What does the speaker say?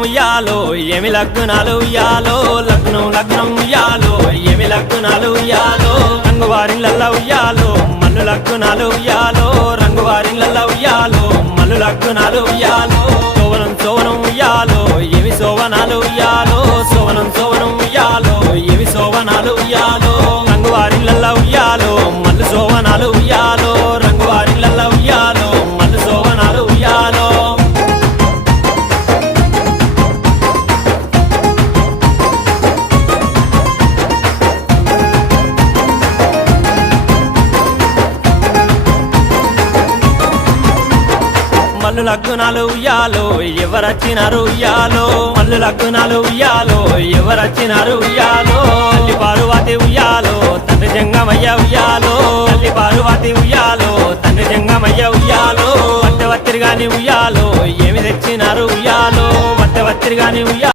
ఉయ్యాలో ఏమి లగ్నాలు ఉయ్యాలో లగ్నం లగ్నం ఉయ్యాలో ఏమి లగ్నాలు ఉయ్యాలో రంగువారిళ్ళ ఉయ్యాలో మల్లు లగ్నాలు ఉయ్యాలో రంగువారిళ్ళ ఉయ్యాలో మల్లు లగ్నాలు ఉయ్యాలో సోవనం సోవనం ఉయ్యాలో ఏమి సోవనాలు ఉయ్యాలో సోవనం సోవనం ఉయ్యాలో ఏమి సోవనాలు ఉయ్యాలో రంగువారిళ్ళ ఉయ్యాలో మల్లు సోవనాలు ఉయ్యాలో రంగువారిళ్ళ ఉయ్యాలో మల్లు సోవనాలు ఉయ్యాలో మల్లు లగ్నాలు ఉయ్యాలో ఎవరచ్చినారు ఉయ్యాలో మల్లు లగ్నాలు ఉయ్యాలో ఎవరచ్చినారు ఉయ్యాలో తల్లి పార్వతి ఉయ్యాలో తండ్రి జంగమయ్య ఉయ్యాలో తల్లి పార్వతి ఉయ్యాలో తండ్రి జంగమయ్య ఉయ్యాలో వట్టవత్తిరిగాని ఉయ్యాలో ఏమి తెచ్చినారు ఉయ్యాలో వట్టవత్తిరిగాని ఉయ్యాలో